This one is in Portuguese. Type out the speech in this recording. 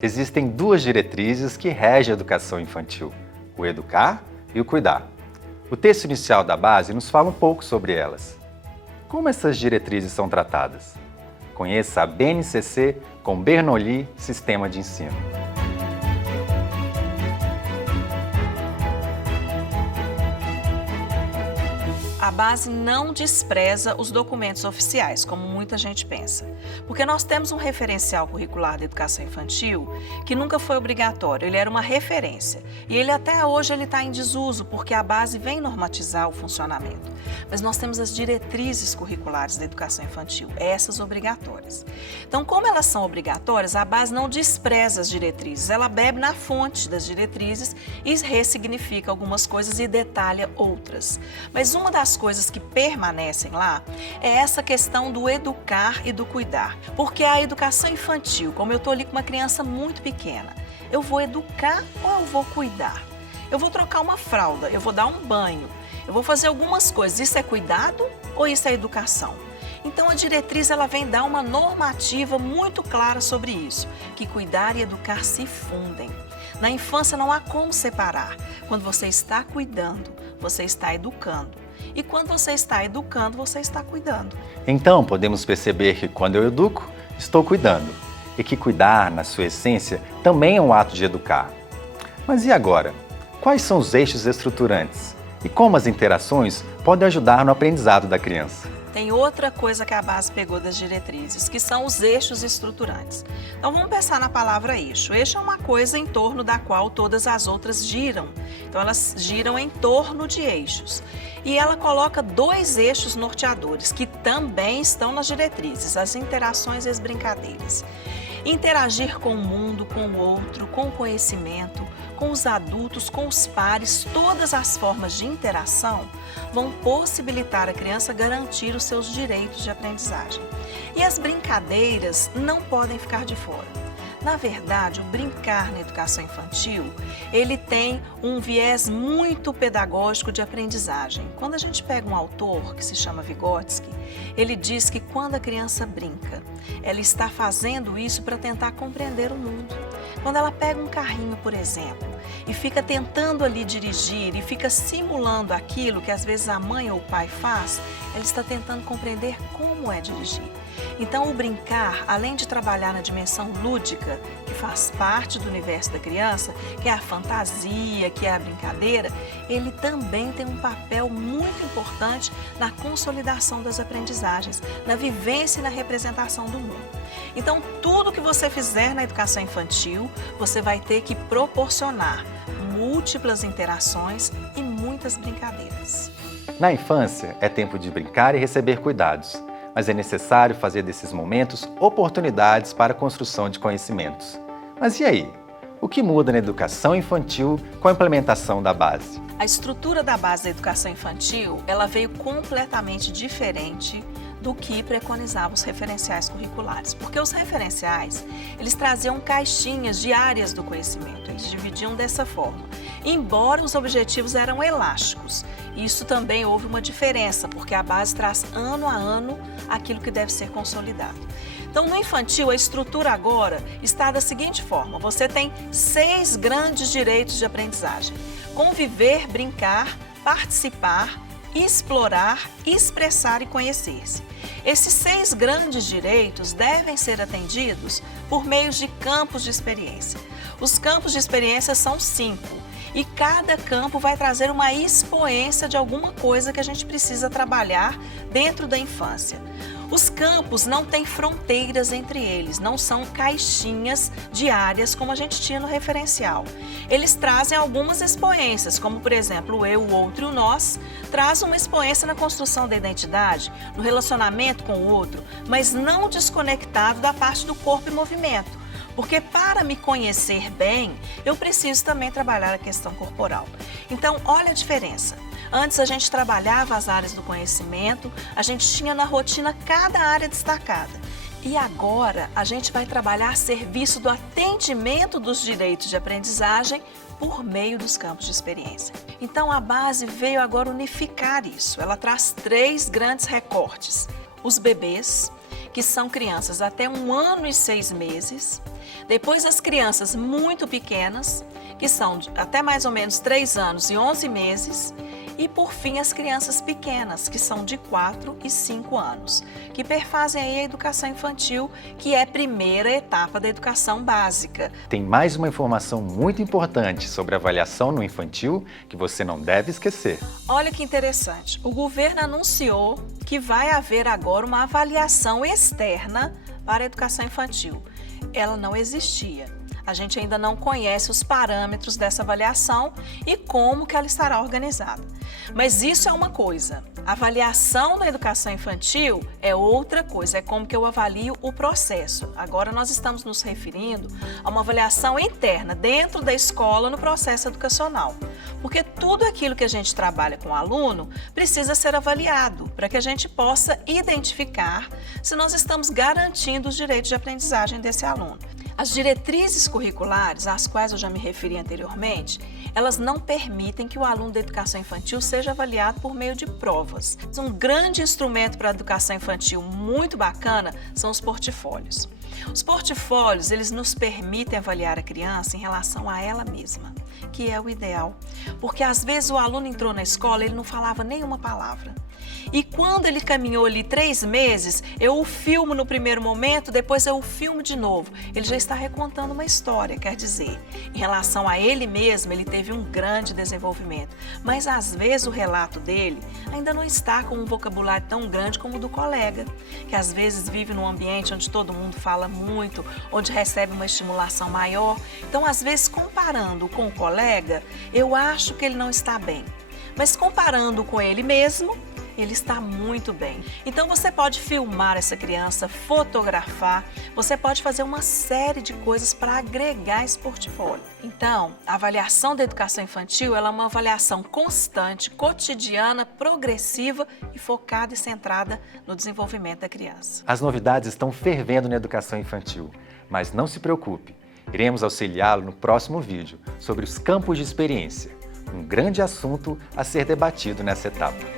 Existem duas diretrizes que regem a educação infantil: o educar e o cuidar. O texto inicial da base nos fala um pouco sobre elas. Como essas diretrizes são tratadas? Conheça a BNCC com Bernoulli Sistema de Ensino. A base não despreza os documentos oficiais, como muita gente pensa, porque nós temos um referencial curricular da educação infantil que nunca foi obrigatório, ele era uma referência e ele até hoje está em desuso porque a base vem normatizar o funcionamento. Mas nós temos as diretrizes curriculares da educação infantil, essas obrigatórias. Então, como elas são obrigatórias, a base não despreza as diretrizes, ela bebe na fonte das diretrizes e ressignifica algumas coisas e detalha outras. Mas uma das coisas que permanecem lá é essa questão do educar e do cuidar. Porque a educação infantil, como eu estou ali com uma criança muito pequena, eu vou educar ou eu vou cuidar? Eu vou trocar uma fralda, eu vou dar um banho, eu vou fazer algumas coisas. Isso é cuidado ou isso é educação? Então a diretriz ela vem dar uma normativa muito clara sobre isso, que cuidar e educar se fundem. Na infância não há como separar. Quando você está cuidando, você está educando. E quando você está educando, você está cuidando. Então, podemos perceber que quando eu educo, estou cuidando. E que cuidar, na sua essência, também é um ato de educar. Mas e agora? Quais são os eixos estruturantes? E como as interações podem ajudar no aprendizado da criança? Tem outra coisa que a base pegou das diretrizes, que são os eixos estruturantes. Então vamos pensar na palavra eixo. Eixo é uma coisa em torno da qual todas as outras giram. Então elas giram em torno de eixos. E ela coloca dois eixos norteadores, que também estão nas diretrizes, as interações e as brincadeiras. Interagir com o mundo, com o outro, com o conhecimento, com os adultos, com os pares, todas as formas de interação vão possibilitar a criança garantir os seus direitos de aprendizagem. E as brincadeiras não podem ficar de fora. Na verdade, o brincar na educação infantil, ele tem um viés muito pedagógico de aprendizagem. Quando a gente pega um autor que se chama Vygotsky, ele diz que quando a criança brinca, ela está fazendo isso para tentar compreender o mundo. Quando ela pega um carrinho, por exemplo, e fica tentando ali dirigir e fica simulando aquilo que às vezes a mãe ou o pai faz, ela está tentando compreender como é dirigir. Então o brincar, além de trabalhar na dimensão lúdica, que faz parte do universo da criança, que é a fantasia, que é a brincadeira, ele também tem um papel muito importante na consolidação das aprendizagens, na vivência e na representação do mundo. Então tudo que você fizer na educação infantil, você vai ter que proporcionar múltiplas interações e muitas brincadeiras. Na infância, é tempo de brincar e receber cuidados. Mas é necessário fazer desses momentos oportunidades para a construção de conhecimentos. Mas e aí? O que muda na educação infantil com a implementação da base? A estrutura da base da educação infantil, ela veio completamente diferente do que preconizavam os referenciais curriculares. Porque os referenciais, eles traziam caixinhas de áreas do conhecimento, eles dividiam dessa forma. Embora os objetivos eram elásticos, isso também houve uma diferença, porque a base traz ano a ano aquilo que deve ser consolidado. Então, no infantil, a estrutura agora está da seguinte forma: você tem 6 grandes direitos de aprendizagem: conviver, brincar, participar, explorar, expressar e conhecer-se. Esses 6 grandes direitos devem ser atendidos por meio de campos de experiência. Os campos de experiência são 5 e cada campo vai trazer uma expoência de alguma coisa que a gente precisa trabalhar dentro da infância. Os campos não têm fronteiras entre eles, não são caixinhas de áreas como a gente tinha no referencial. Eles trazem algumas expoências, como por exemplo o eu, o outro e o nós, traz uma expoência na construção da identidade, no relacionamento com o outro, mas não desconectado da parte do corpo e movimento. Porque para me conhecer bem, eu preciso também trabalhar a questão corporal. Então, olha a diferença. Antes a gente trabalhava as áreas do conhecimento, a gente tinha na rotina cada área destacada. E agora a gente vai trabalhar serviço do atendimento dos direitos de aprendizagem por meio dos campos de experiência. Então a base veio agora unificar isso. Ela traz 3 grandes recortes. Os bebês, que são crianças até 1 ano e 6 meses, Depois as crianças muito pequenas, que são até mais ou menos 3 anos e 11 meses, e por fim as crianças pequenas, que são de 4 e 5 anos, que perfazem aí a educação infantil, que é a primeira etapa da educação básica. Tem mais uma informação muito importante sobre avaliação no infantil que você não deve esquecer. Olha que interessante, o governo anunciou que vai haver agora uma avaliação externa para a educação infantil. Ela não existia. A gente ainda não conhece os parâmetros dessa avaliação e como que ela estará organizada. Mas isso é uma coisa. A avaliação da educação infantil é outra coisa, é como que eu avalio o processo. Agora nós estamos nos referindo a uma avaliação interna dentro da escola no processo educacional. Porque tudo aquilo que a gente trabalha com o aluno precisa ser avaliado para que a gente possa identificar se nós estamos garantindo os direitos de aprendizagem desse aluno. As diretrizes curriculares, às quais eu já me referi anteriormente, elas não permitem que o aluno da educação infantil seja avaliado por meio de provas. Um grande instrumento para a educação infantil muito bacana são os portfólios. Os portfólios, eles nos permitem avaliar a criança em relação a ela mesma, que é o ideal. Porque às vezes o aluno entrou na escola e ele não falava nenhuma palavra. E quando ele caminhou ali 3 meses, eu o filmo no primeiro momento, depois eu o filmo de novo. Ele já está recontando uma história, quer dizer, em relação a ele mesmo, ele teve um grande desenvolvimento. Mas às vezes o relato dele ainda não está com um vocabulário tão grande como o do colega, que às vezes vive num ambiente onde todo mundo fala muito, onde recebe uma estimulação maior. Então, às vezes, comparando com o colega, eu acho que ele não está bem. Mas comparando com ele mesmo, ele está muito bem. Então você pode filmar essa criança, fotografar, você pode fazer uma série de coisas para agregar esse portfólio. Então, a avaliação da educação infantil ela é uma avaliação constante, cotidiana, progressiva e focada e centrada no desenvolvimento da criança. As novidades estão fervendo na educação infantil, mas não se preocupe, iremos auxiliá-lo no próximo vídeo sobre os campos de experiência, um grande assunto a ser debatido nessa etapa.